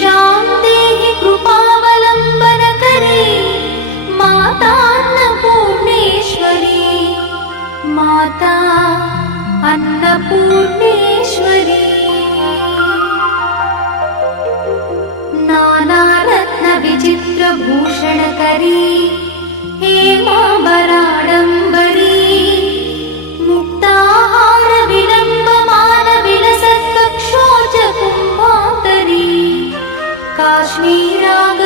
शान्तेः शान्ति मातान्नपूर्णेश्वरी। माता अन्नपूर्णेश्वरी। नानारत्नविचित्रभूषणकरी हे मा Kashmir Ram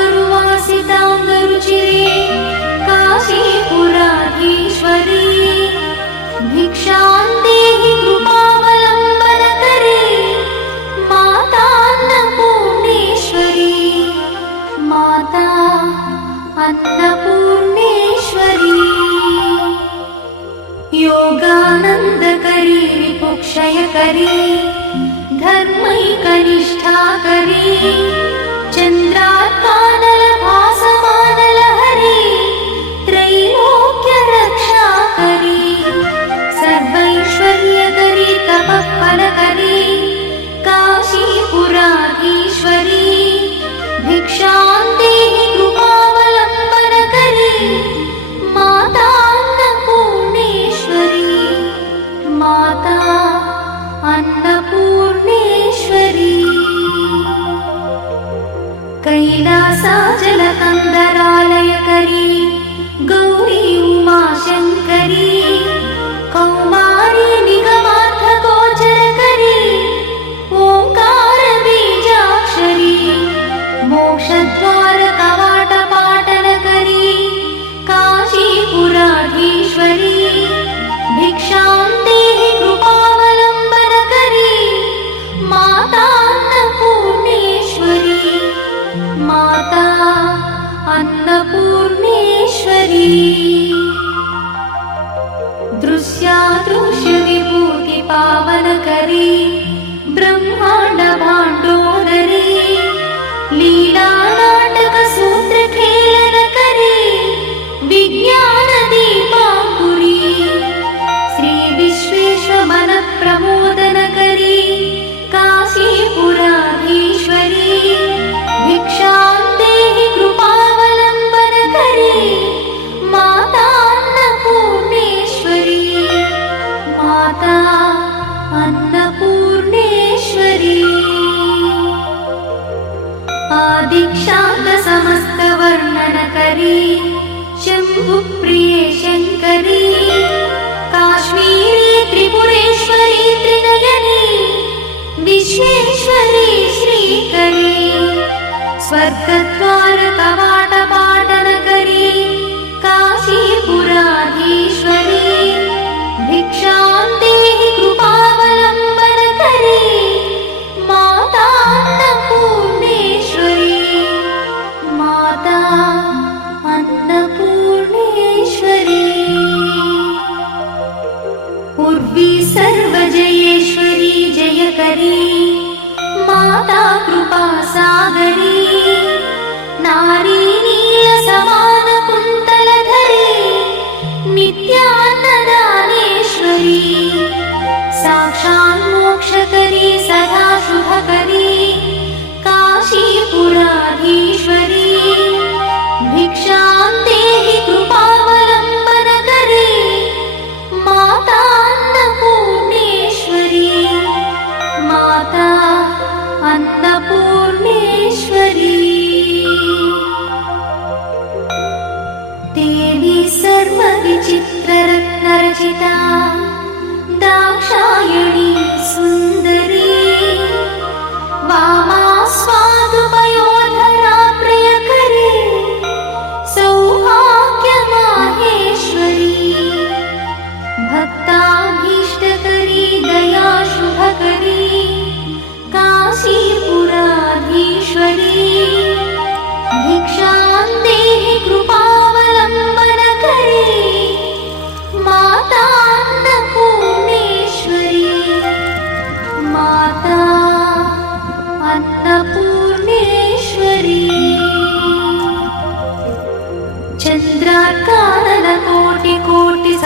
estaba साक्षान्मोक्षकरी सदा शुभकरी। काशीपुराधी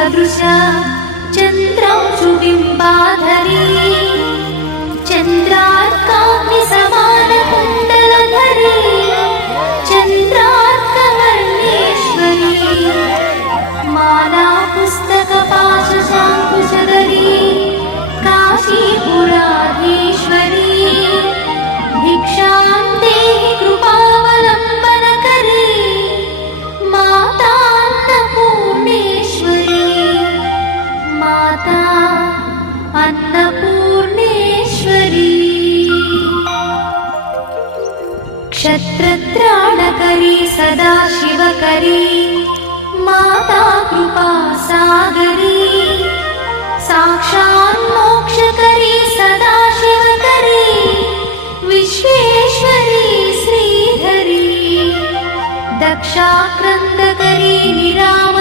सदृश चन्द्रांशुबिम्बाधरी चन्द्रार्काग्निसमानकुण्डलधरी रक्षाक्रन्दकरी निराम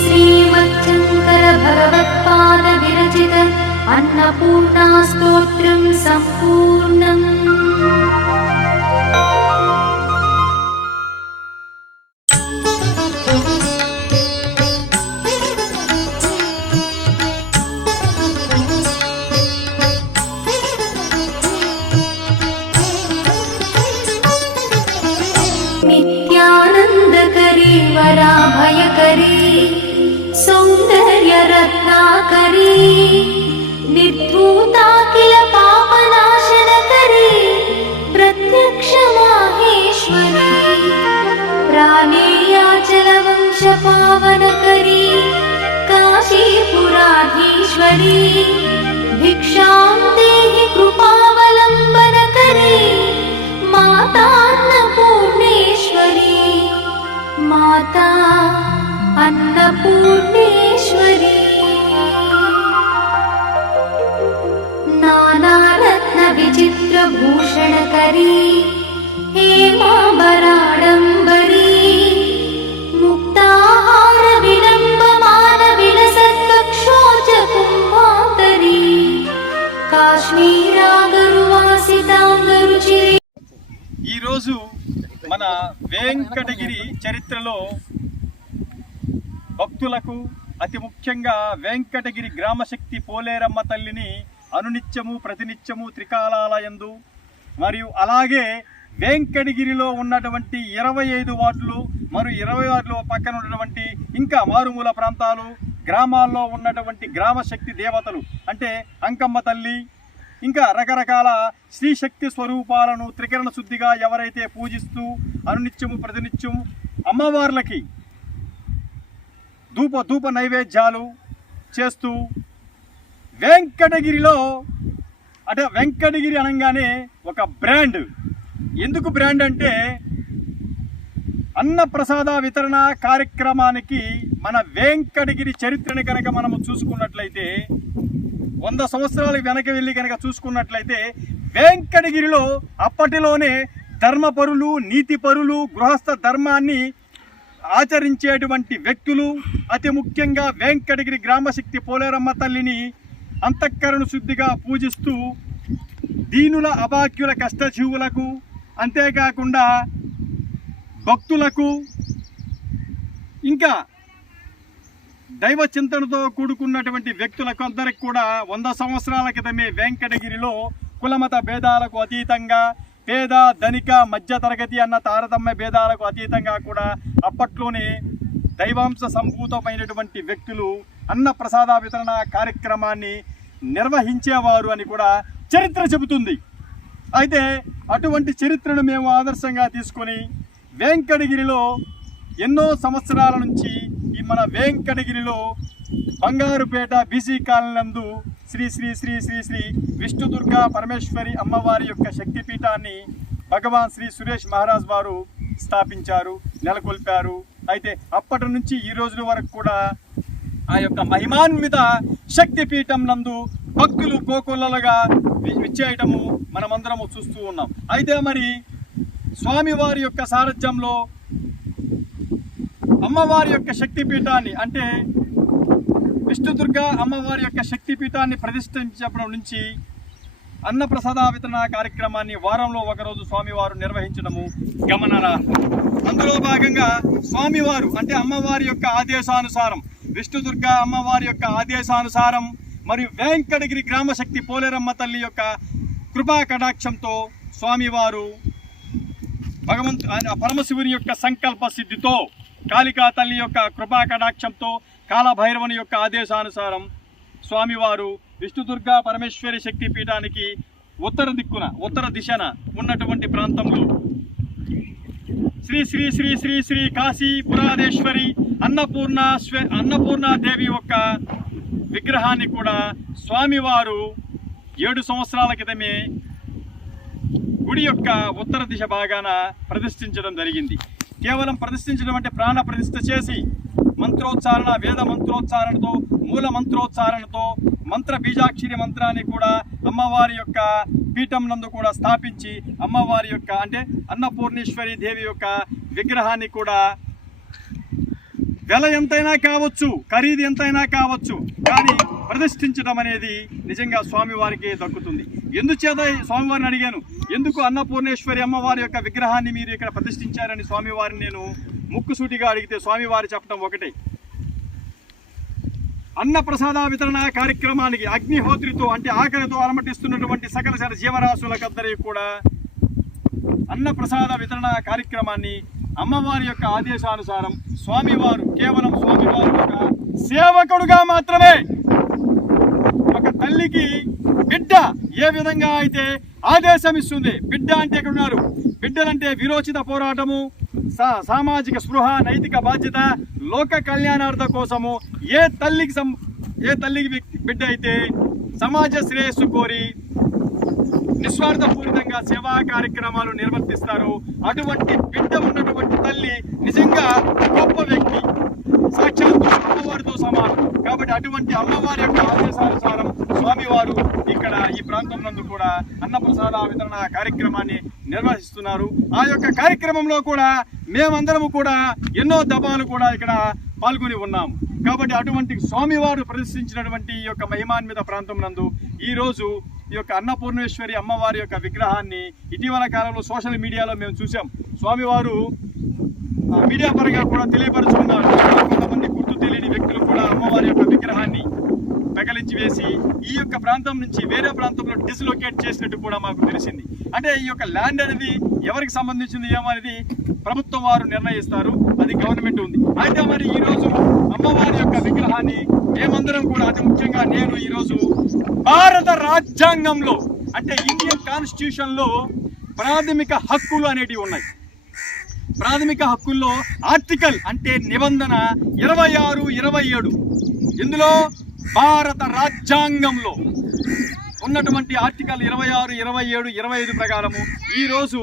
श्रीमच्छङ्करभगवत्पादविरचित अन्नपूर्णास्तोत्रं सम्पूर्णम् प्राणेयाचलवंशपावनकरी काशीपुराधीश्वरी भिक्षां देहि कृपावलम्बनकरी मातान्नपूर्णेश्वरी। माता अन्नपूर्णेश्वरी। नानारत्नविचित्रभूषणकरी हेमाम्बराडम्बरी వెంకటగిరి చరిత్రలో భక్తులకు అతి ముఖ్యంగా వెంకటగిరి గ్రామశక్తి పోలేరమ్మ తల్లిని అనునిత్యము ప్రతినిత్యము త్రికాలాలయందు మరియు అలాగే వెంకటగిరిలో ఉన్నటువంటి ఇరవై ఐదు వార్డులు మరియు ఇరవై వార్డుల పక్కన ఉన్నటువంటి ఇంకా మారుమూల ప్రాంతాలు గ్రామాల్లో ఉన్నటువంటి గ్రామశక్తి దేవతలు అంటే అంకమ్మ తల్లి ఇంకా రకరకాల శ్రీశక్తి స్వరూపాలను త్రికరణ శుద్ధిగా ఎవరైతే పూజిస్తూ అనునిత్యము ప్రతినిత్యం అమ్మవార్లకి ధూప ధూప నైవేద్యాలు చేస్తూ వెంకటగిరిలో అంటే వెంకటగిరి అనగానే ఒక బ్రాండ్. ఎందుకు బ్రాండ్ అంటే అన్నప్రసాద వితరణ కార్యక్రమానికి మన వెంకటగిరి చరిత్రని కనుక మనము చూసుకున్నట్లయితే వంద సంవత్సరాల వెనక వెళ్ళి కనుక చూసుకున్నట్లయితే వెంకటగిరిలో అప్పటిలోనే ధర్మపరులు నీతిపరులు గృహస్థ ధర్మాన్ని ఆచరించేటువంటి వ్యక్తులు అతి ముఖ్యంగా వెంకటగిరి గ్రామశక్తి పోలేరమ్మ తల్లిని అంతఃకరణ శుద్ధిగా పూజిస్తూ దీనుల అభాగ్యుల కష్టజీవులకు అంతేకాకుండా భక్తులకు ఇంకా దైవ చింతనతో కూడుకున్నటువంటి వ్యక్తులకు అందరికి కూడా వంద సంవత్సరాల క్రితమే వెంకటగిరిలో కులమత భేదాలకు అతీతంగా పేద ధనిక మధ్య తరగతి అన్న తారతమ్య భేదాలకు అతీతంగా కూడా అప్పట్లోనే దైవాంశ సంభూతమైనటువంటి వ్యక్తులు అన్న ప్రసాద వితరణ కార్యక్రమాన్ని నిర్వహించేవారు అని కూడా చరిత్ర చెబుతుంది. అయితే అటువంటి చరిత్రను మేము ఆదర్శంగా తీసుకొని వెంకటగిరిలో ఎన్నో సంవత్సరాల నుంచి మన వెంకటగిరిలో బంగారుపేట బీసీ కాలనందు శ్రీ శ్రీ శ్రీ శ్రీ శ్రీ విష్ణు దుర్గా పరమేశ్వరి అమ్మవారి యొక్క శక్తిపీఠాన్ని భగవాన్ శ్రీ సురేష్ మహారాజ్ వారు స్థాపించారు నెలకొల్పారు. అయితే అప్పటి నుంచి ఈ రోజుల వరకు కూడా ఆ యొక్క మహిమాన్విత శక్తిపీఠం నందు భక్తులు కోకొల్లలుగా విచ్చేయటము మనమందరము చూస్తూ ఉన్నాం. అయితే మరి స్వామివారి యొక్క సారథ్యంలో అమ్మవారి యొక్క శక్తిపీఠాన్ని అంటే విష్ణుదుర్గ అమ్మవారి యొక్క శక్తిపీఠాన్ని ప్రతిష్ఠించినప్పటి నుంచి అన్నప్రసాద వితరణ కార్యక్రమాన్ని వారంలో ఒకరోజు స్వామివారు నిర్వహించడము గమనార్హం. అందులో భాగంగా స్వామివారు అంటే అమ్మవారి యొక్క ఆదేశానుసారం విష్ణుదుర్గ అమ్మవారి యొక్క ఆదేశానుసారం మరియు వెంకటగిరి గ్రామశక్తి పోలేరమ్మ తల్లి యొక్క కృపా కటాక్షంతో స్వామివారు భగవంతు ఆయన పరమశివుని యొక్క సంకల్ప సిద్ధితో కాళికా తల్లి యొక్క కృపా కటాక్షంతో కాలభైరవుని యొక్క ఆదేశానుసారం స్వామివారు విష్ణుదుర్గా పరమేశ్వరి శక్తి పీఠానికి ఉత్తర దిక్కున ఉత్తర దిశన ఉన్నటువంటి ప్రాంతంలో శ్రీ శ్రీ శ్రీ శ్రీ శ్రీ కాశీ పురాధేశ్వరి అన్నపూర్ణ అన్నపూర్ణాదేవి దేవి యొక్క విగ్రహాన్ని కూడా స్వామివారు ఏడు సంవత్సరాల క్రితమే గుడి యొక్క ఉత్తర దిశ భాగాన ప్రతిష్ఠించడం జరిగింది. కేవలం ప్రతిష్ఠించడం అంటే ప్రాణ ప్రతిష్ఠ చేసి మంత్రోచ్చారణ వేద మంత్రోచ్చారణతో మూల మంత్రోచ్చారణతో మంత్ర బీజాక్షరి మంత్రాన్ని కూడా అమ్మవారి యొక్క పీఠం నందు కూడా స్థాపించి అమ్మవారి యొక్క అంటే అన్నపూర్ణేశ్వరి దేవి యొక్క విగ్రహాన్ని కూడా వెల ఎంతైనా కావచ్చు ఖరీదు ఎంతైనా కావచ్చు కానీ ప్రతిష్ఠించడం అనేది నిజంగా స్వామివారికి దక్కుతుంది. ఎందుచేత స్వామివారిని అడిగాను? ఎందుకు అన్నపూర్ణేశ్వరి అమ్మవారి యొక్క విగ్రహాన్ని మీరు ఇక్కడ ప్రతిష్ఠించారని స్వామివారిని నేను ముక్కుసూటిగా అడిగితే స్వామివారి చెప్పడం ఒకటే. అన్న ప్రసాద వితరణ కార్యక్రమానికి అగ్నిహోత్రితో అంటే ఆకలితో అలమటిస్తున్నటువంటి సకల సర జీవరాశులకందరికీ కూడా అన్న ప్రసాద వితరణ కార్యక్రమాన్ని అమ్మవారి యొక్క ఆదేశానుసారం స్వామివారు కేవలం స్వామివారి యొక్క సేవకుడుగా మాత్రమే ఒక తల్లికి బిడ్డ ఏ విధంగా అయితే ఆదేశం ఇస్తుంది బిడ్డ అంటే ఎక్కడ ఉన్నారు బిడ్డలంటే విరోచిత పోరాటము సా- సామాజిక స్పృహ నైతిక బాధ్యత లోక కళ్యాణార్థ కోసము ఏ తల్లికి సం ఏ తల్లికి బిడ్డ అయితే సమాజ శ్రేయస్సు కోరి నిస్వార్థపూరితంగా సేవా కార్యక్రమాలు నిర్వర్తిస్తారు. అటువంటి బిడ్డ ఉన్నటువంటి తల్లి నిజంగా గొప్ప వ్యక్తి. సాక్షాత్ అమ్మవారితో సమానం. కాబట్టి అటువంటి అమ్మవారి యొక్క ఆదేశానుసారం స్వామివారు ఇక్కడ ఈ ప్రాంతం నందు కూడా అన్నప్రసాద వితరణ కార్యక్రమాన్ని నిర్వహిస్తున్నారు. ఆ యొక్క కార్యక్రమంలో కూడా మేమందరము కూడా ఎన్నో దబాలు కూడా ఇక్కడ పాల్గొని ఉన్నాము కాబట్టి అటువంటి స్వామివారు ప్రదర్శించినటువంటి ఈ యొక్క మహిమాన్విత ప్రాంతం నందు ఈరోజు ఈ యొక్క అన్నపూర్ణేశ్వరి అమ్మవారి యొక్క విగ్రహాన్ని ఇటీవల కాలంలో సోషల్ మీడియాలో మేము చూసాం స్వామివారు మీడియా పరంగా కూడా తెలియపరుచుకున్నారు కొంతమంది గుర్తు తెలియని వ్యక్తులు కూడా అమ్మవారి యొక్క విగ్రహాన్ని పెకలించి వేసి ఈ యొక్క ప్రాంతం నుంచి వేరే ప్రాంతంలో డిస్లొకేట్ చేసినట్టు కూడా మాకు తెలిసింది. అంటే ఈ యొక్క ల్యాండ్ అనేది ఎవరికి సంబంధించింది ఏమో అనేది ప్రభుత్వం వారు నిర్ణయిస్తారు. అది గవర్నమెంట్ ఉంది. అయితే మరి ఈరోజు అమ్మవారి యొక్క విగ్రహాన్ని మేమందరం కూడా అతి ముఖ్యంగా నేను ఈరోజు భారత రాజ్యాంగంలో అంటే ఇండియన్ కాన్స్టిట్యూషన్లో ప్రాథమిక హక్కులు అనేటివి ఉన్నాయి. ప్రాథమిక హక్కుల్లో ఆర్టికల్ అంటే నిబంధన ఇరవై ఆరు ఇరవై ఏడు. ఇందులో భారత రాజ్యాంగంలో ఉన్నటువంటి ఆర్టికల్ ఇరవై ఆరు ఇరవై ఏడు ఇరవై ఐదు ప్రకారము ఈరోజు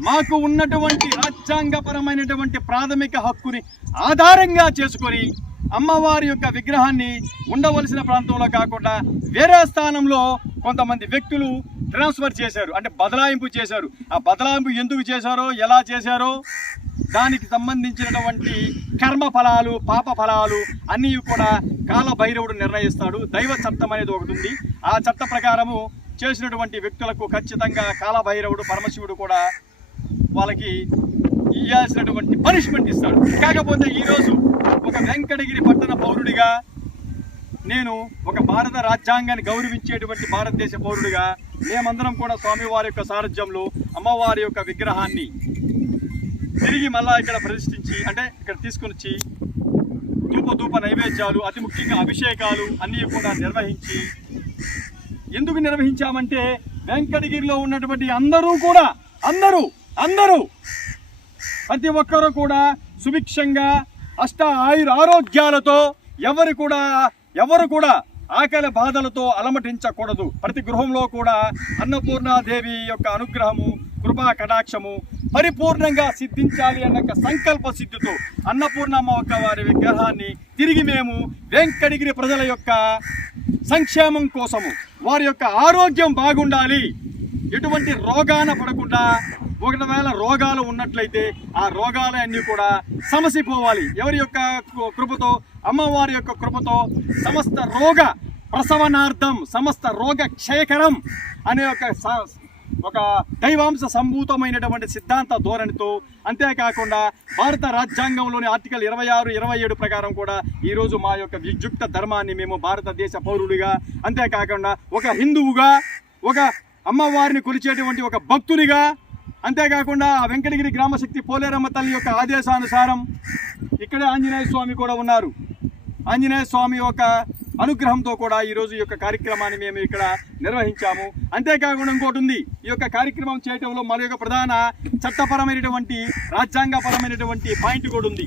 మాకు ఉన్నటువంటి రాజ్యాంగపరమైనటువంటి ప్రాథమిక హక్కుని ఆధారంగా చేసుకొని అమ్మవారి యొక్క విగ్రహాన్ని ఉండవలసిన ప్రాంతంలో కాకుండా వేరే స్థానంలో కొంతమంది వ్యక్తులు ట్రాన్స్ఫర్ చేశారు. అంటే బదలాయింపు చేశారు. ఆ బదలాయింపు ఎందుకు చేశారో ఎలా చేశారో దానికి సంబంధించినటువంటి కర్మ ఫలాలు పాప ఫలాలు అన్నీ కూడా కాలభైరవుడు నిర్ణయిస్తాడు. దైవ చట్టం అనేది ఒకటి ఉంది. ఆ చట్ట ప్రకారము చేసినటువంటి వ్యక్తులకు ఖచ్చితంగా కాలభైరవుడు పరమశివుడు కూడా వాళ్ళకి చేయాల్సినటువంటి పనిష్మెంట్ ఇస్తాడు. కాకపోతే ఈరోజు ఒక వెంకటగిరి పట్టణ పౌరుడిగా నేను ఒక భారత రాజ్యాంగాన్ని గౌరవించేటువంటి భారతదేశ పౌరుడిగా మేమందరం కూడా స్వామివారి యొక్క సారథ్యంలో అమ్మవారి యొక్క విగ్రహాన్ని తిరిగి మళ్ళా ఇక్కడ ప్రతిష్ఠించి అంటే ఇక్కడ తీసుకొని ధూప ధూప నైవేద్యాలు అతి ముఖ్యంగా అభిషేకాలు అన్నీ కూడా నిర్వహించి ఎందుకు నిర్వహించామంటే వెంకటగిరిలో ఉన్నటువంటి అందరూ కూడా అందరూ అందరూ ప్రతి ఒక్కరూ కూడా సుభిక్షంగా అష్ట ఆయుర ఆరోగ్యాలతో ఎవరు కూడా ఎవరు కూడా ఆకలి బాధలతో అలమటించకూడదు. ప్రతి గృహంలో కూడా అన్నపూర్ణాదేవి యొక్క అనుగ్రహము కృపా కటాక్షము పరిపూర్ణంగా సిద్ధించాలి అన్న ఒక సంకల్ప సిద్ధితో అన్నపూర్ణమ్మ యొక్క వారి విగ్రహాన్ని తిరిగి మేము వెంకటగిరి ప్రజల యొక్క సంక్షేమం కోసము వారి యొక్క ఆరోగ్యం బాగుండాలి. ఎటువంటి రోగాన పడకుండా ఒకవేళ రోగాలు ఉన్నట్లయితే ఆ రోగాలన్నీ కూడా సమసిపోవాలి. ఎవరి యొక్క కృపతో అమ్మవారి యొక్క కృపతో సమస్త రోగ ప్రసవనార్థం సమస్త రోగ క్షయకరం అనే ఒక ఒక దైవాంశ సంభూతమైనటువంటి సిద్ధాంత ధోరణితో అంతేకాకుండా భారత రాజ్యాంగంలోని ఆర్టికల్ ఇరవై ఆరు ఇరవై ఏడు ప్రకారం కూడా ఈరోజు మా యొక్క విద్యుక్త ధర్మాన్ని మేము భారతదేశ పౌరుడిగా అంతేకాకుండా ఒక హిందువుగా ఒక అమ్మవారిని కొలిచేటువంటి ఒక భక్తునిగా అంతేకాకుండా ఆ వెంకటగిరి గ్రామశక్తి పోలేరమ్మ తల్లి యొక్క ఆదేశానుసారం ఇక్కడే ఆంజనేయ స్వామి కూడా ఉన్నారు. ఆంజనేయ స్వామి యొక్క అనుగ్రహంతో కూడా ఈరోజు ఈ యొక్క కార్యక్రమాన్ని మేము ఇక్కడ నిర్వహించాము. అంతేకాకుండా ఇంకోటి ఉంది. ఈ యొక్క కార్యక్రమం చేయటంలో మన యొక్క ప్రధాన చట్టపరమైనటువంటి రాజ్యాంగపరమైనటువంటి పాయింట్ కూడా ఉంది.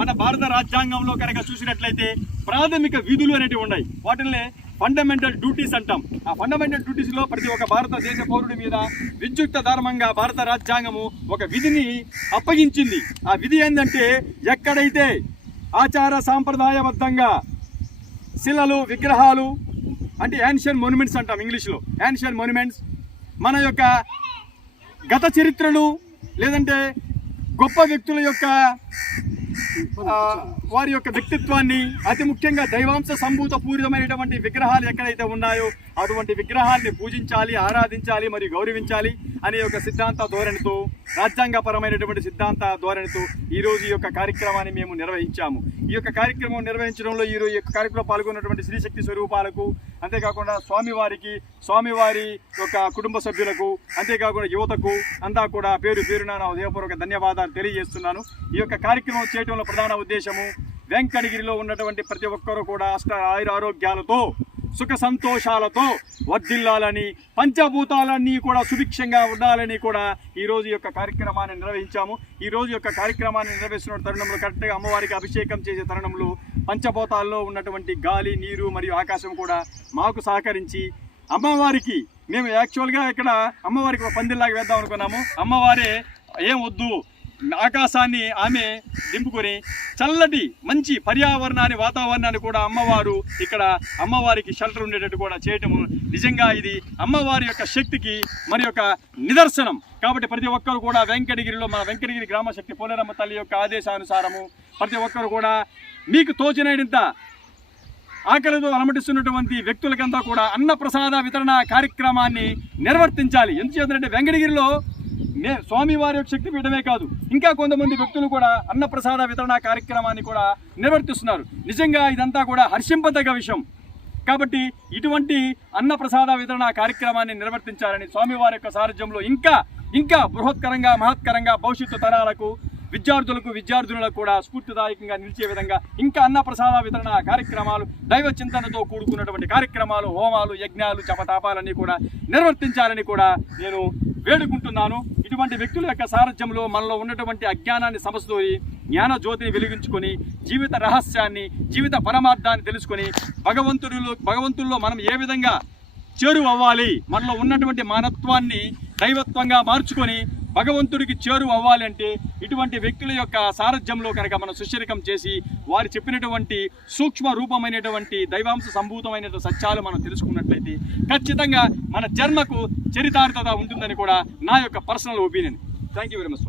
మన భారత రాజ్యాంగంలో కనుక చూసినట్లయితే ప్రాథమిక విధులు అనేటివి ఉన్నాయి. వాటిని ఫండమెంటల్ డ్యూటీస్ అంటాం. ఆ ఫండమెంటల్ డ్యూటీస్లో ప్రతి ఒక్క భారతదేశ పౌరుడి మీద విద్యుక్త ధర్మంగా భారత రాజ్యాంగము ఒక విధిని అప్పగించింది. ఆ విధి ఏంటంటే ఎక్కడైతే ఆచార సాంప్రదాయబద్ధంగా శిలలు విగ్రహాలు అంటే యాన్షియన్ మొన్యుమెంట్స్ అంటాం ఇంగ్లీష్లో యాన్షియన్ మొన్యుమెంట్స్ మన యొక్క గత చరిత్రలు లేదంటే గొప్ప వ్యక్తుల యొక్క వారి యొక్క వ్యక్తిత్వాన్ని అతి ముఖ్యంగా దైవాంశ సంభూత పూరితమైనటువంటి విగ్రహాలు ఎక్కడైతే ఉన్నాయో అటువంటి విగ్రహాల్ని పూజించాలి ఆరాధించాలి మరియు గౌరవించాలి అనే ఒక సిద్ధాంత ధోరణితో రాజ్యాంగపరమైనటువంటి సిద్ధాంత ధోరణితో ఈరోజు ఈ యొక్క కార్యక్రమాన్ని మేము నిర్వహించాము. ఈ యొక్క కార్యక్రమం నిర్వహించడంలో ఈరోజు ఈ యొక్క కార్యక్రమంలో పాల్గొన్నటువంటి శ్రీశక్తి స్వరూపాలకు అంతేకాకుండా స్వామివారికి స్వామివారి యొక్క కుటుంబ సభ్యులకు అంతేకాకుండా యువతకు అంతా కూడా పేరు పేరున నా ఉదయపూర్వక ధన్యవాదాలు తెలియజేస్తున్నాను. ఈ యొక్క కార్యక్రమం చేయడంలో ప్రధాన ఉద్దేశము వెంకటగిరిలో ఉన్నటువంటి ప్రతి ఒక్కరూ కూడా అష్ట ఆయుర ఆరోగ్యాలతో సుఖ సంతోషాలతో వర్ధిల్లాలని పంచభూతాలన్నీ కూడా సుభిక్షంగా ఉండాలని కూడా ఈరోజు యొక్క కార్యక్రమాన్ని నిర్వహించాము. ఈ రోజు యొక్క కార్యక్రమాన్ని నిర్వహిస్తున్న తరుణంలో కరెక్ట్గా అమ్మవారికి అభిషేకం చేసే తరుణంలో పంచభూతాల్లో ఉన్నటువంటి గాలి నీరు మరియు ఆకాశం కూడా మాకు సహకరించి అమ్మవారికి మేము యాక్చువల్గా ఇక్కడ అమ్మవారికి ఒక పందిల్లాగా వేద్దాం అనుకున్నాము. అమ్మవారే ఏం వద్దు ఆకాశాన్ని ఆమె దింపుకొని చల్లటి మంచి పర్యావరణాన్ని వాతావరణాన్ని కూడా అమ్మవారు ఇక్కడ అమ్మవారికి షెల్టర్ ఉండేటట్టు కూడా చేయటము నిజంగా ఇది అమ్మవారి యొక్క శక్తికి మరి యొక్క నిదర్శనం. కాబట్టి ప్రతి ఒక్కరు కూడా వెంకటగిరిలో మన వెంకటగిరి గ్రామ శక్తి పోలేరమ్మ తల్లి యొక్క ఆదేశానుసారము ప్రతి ఒక్కరు కూడా మీకు తోచినైనంత ఆకలితో అలమటిస్తున్నటువంటి వ్యక్తులకంతా కూడా అన్నప్రసాద వితరణ కార్యక్రమాన్ని నిర్వర్తించాలి. ఎందుచేతంటే వెంకటగిరిలో నే స్వామివారి యొక్క శక్తిపీఠమే కాదు ఇంకా కొంతమంది వ్యక్తులు కూడా అన్నప్రసాద వితరణ కార్యక్రమాన్ని కూడా నిర్వర్తిస్తున్నారు. నిజంగా ఇదంతా కూడా హర్షింపదగ్గ విషయం. కాబట్టి ఇటువంటి అన్నప్రసాద వితరణ కార్యక్రమాన్ని నిర్వర్తించాలని స్వామివారి యొక్క సారథ్యంలో ఇంకా ఇంకా బృహత్కరంగా మహత్కరంగా భవిష్యత్తు తరాలకు విద్యార్థులకు విద్యార్థులకు కూడా స్ఫూర్తిదాయకంగా నిలిచే విధంగా ఇంకా అన్నప్రసాద వితరణ కార్యక్రమాలు దైవ చింతనతో కూడుకున్నటువంటి కార్యక్రమాలు హోమాలు యజ్ఞాలు చపతాపాలన్నీ కూడా నిర్వర్తించాలని కూడా నేను వేడుకుంటున్నాను. ఇటువంటి వ్యక్తుల యొక్క సారథ్యంలో మనలో ఉన్నటువంటి అజ్ఞానాన్ని సమస్తూరి జ్ఞాన జ్యోతిని వెలిగించుకొని జీవిత రహస్యాన్ని జీవిత పరమార్థాన్ని తెలుసుకొని భగవంతుడిలో భగవంతుల్లో మనం ఏ విధంగా చేరువవ్వాలి మనలో ఉన్నటువంటి మానత్వాన్ని దైవత్వంగా మార్చుకొని భగవంతుడికి చేరు అవ్వాలి అంటే ఇటువంటి వ్యక్తుల యొక్క సారథ్యంలో కనుక మనం సుశరికం చేసి వారు చెప్పినటువంటి సూక్ష్మ రూపమైనటువంటి దైవాంశ సంభూతమైన సత్యాలు మనం తెలుసుకున్నట్లయితే ఖచ్చితంగా మన జన్మకు చరితార్థత ఉంటుందని కూడా నా యొక్క personal opinion. Thank you very much